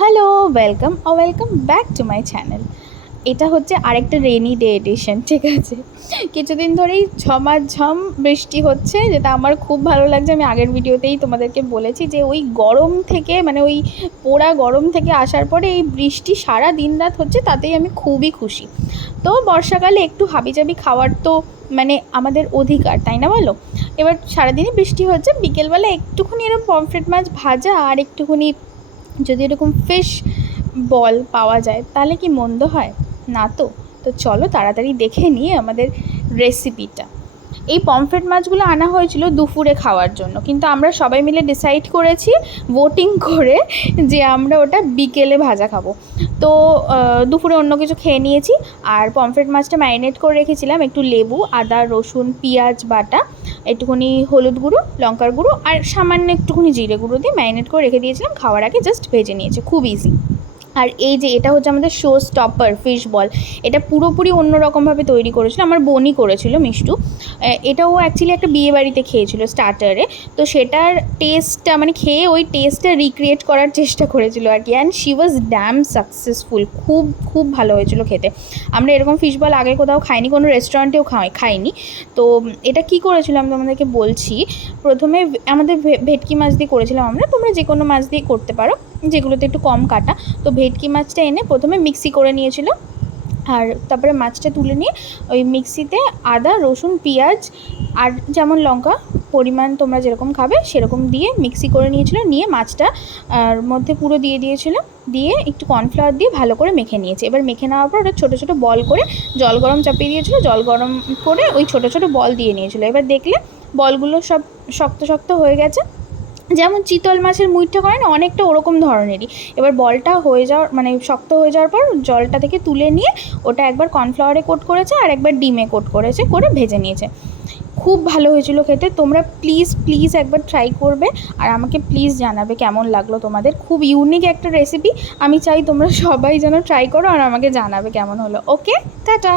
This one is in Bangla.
Hello, welcome back to my channel. এটা হচ্ছে আরেকটা রেনি ডে এডিশন, ঠিক আছে। কিছুদিন ধরেই ঝমাঝম বৃষ্টি হচ্ছে, যেটা আমার খুব ভালো লাগছে। আমি আগের ভিডিওতেই তোমাদেরকে বলেছি যে ওই গরম থেকে, মানে ওই পোড়া গরম থেকে আসার পরে এই বৃষ্টি সারা দিন রাত হচ্ছে, তাতেই আমি খুবই খুশি। তো বর্ষাকালে একটু হাবিজাবি খাওয়ার তো মানে আমাদের অধিকার, তাই না বলো? এবার সারাদিনই বৃষ্টি হচ্ছে, বিকেলবেলা একটুখানি এরকম পমফ্রেট মাছ ভাজা আর একটুখানি যদি এরকম ফিশ বল পাওয়া যায় তাহলে কি মন্দ হয়? না তো। তো চলো তাড়াতাড়ি দেখে নিয়ে আমাদের রেসিপিটা। এই পমফ্রেট মাছগুলো আনা হয়েছিল দুপুরে খাওয়ার জন্য, কিন্তু আমরা সবাই মিলে ডিসাইড করেছি ভোটিং করে যে আমরা ওটা বিকেলে ভাজা খাবো। তো দুপুরে অন্য কিছু খেয়ে নিয়েছি। আর পমফ্রেট মাছটা ম্যারিনেট করে রেখেছিলাম একটু লেবু, আদা, রসুন, পেঁয়াজ বাটা, একটুখানি হলুদ গুঁড়ো, লঙ্কার গুঁড়ো আর সামান্য একটুখানি জিরে গুঁড়ো দিয়ে ম্যারিনেট করে রেখে দিয়েছিলাম। খাওয়ার আগে জাস্ট ভেজে নিয়েছি, খুব ইজি। আর এই যে এটা হচ্ছে আমাদের শো স্টপার ফিশ বল। এটা পুরোপুরি অন্যরকমভাবে তৈরি করেছিল, আমার বোনই করেছিল, মিষ্টু। এটাও অ্যাকচুয়ালি একটা বিয়ে বাড়িতে খেয়েছিল স্টার্টারে। তো সেটার টেস্টটা মানে খেয়ে ওই টেস্টটা রিক্রিয়েট করার চেষ্টা করেছিল আর কি, and she was damn successful. খুব খুব ভালো হয়েছিল খেতে। আমরা এরকম ফিশ বল আগে কোথাও খাইনি, কোনো রেস্টুরেন্টেও খাইনি। তো এটা কি করেছিলাম আমি তোমাদেরকে বলছি। প্রথমে আমাদের ভেটকি মাছ দিয়ে করেছিলাম আমরা, তোমরা যে কোনো মাছ দিয়ে করতে পারো, যেগুলোতে একটু কম কাটা। তো ভেটকি মাছটা এনে প্রথমে মিক্সি করে নিয়েছিল, আর তারপরে মাছটা তুলে নিয়ে ওই মিক্সিতে আদা, রসুন, পেঁয়াজ আর যেমন লঙ্কা পরিমাণ তোমরা যেরকম খাবে সেরকম দিয়ে মিক্সি করে নিয়েছিল। নিয়ে মাছটা মধ্যে পুরো দিয়ে দিয়েছিল, দিয়ে একটু কর্নফ্লাওয়ার দিয়ে ভালো করে মেখে নিয়েছে। এবার মেখে নেওয়ার পর ওটা ছোটো ছোটো বল করে জল গরম চাপিয়ে দিয়েছিল, জল গরম করে ওই ছোটো ছোটো বল দিয়ে নিয়েছিল। এবার দেখলে বলগুলো সব শক্ত শক্ত হয়ে গেছে, যেমন চিতল মাছের মুইঠটা করে না, অনেকটা ওরকম ধরনেরই। এবার বলটা হয়ে যাওয়ার মানে শক্ত হয়ে যাওয়ার পর জলটা থেকে তুলে নিয়ে ওটা একবার কর্নফ্লাওয়ারে কোট করেছে আর একবার ডিমে কোট করেছে, করে ভেজে নিয়েছে। খুব ভালো হয়েছিল খেতে। তোমরা প্লিজ একবার ট্রাই করবে আর আমাকে প্লিজ জানাবে কেমন লাগলো তোমাদের। খুব ইউনিক একটা রেসিপি, আমি চাই তোমরা সবাই যেন ট্রাই করো আর আমাকে জানাবে কেমন হলো। ওকে, টাটা।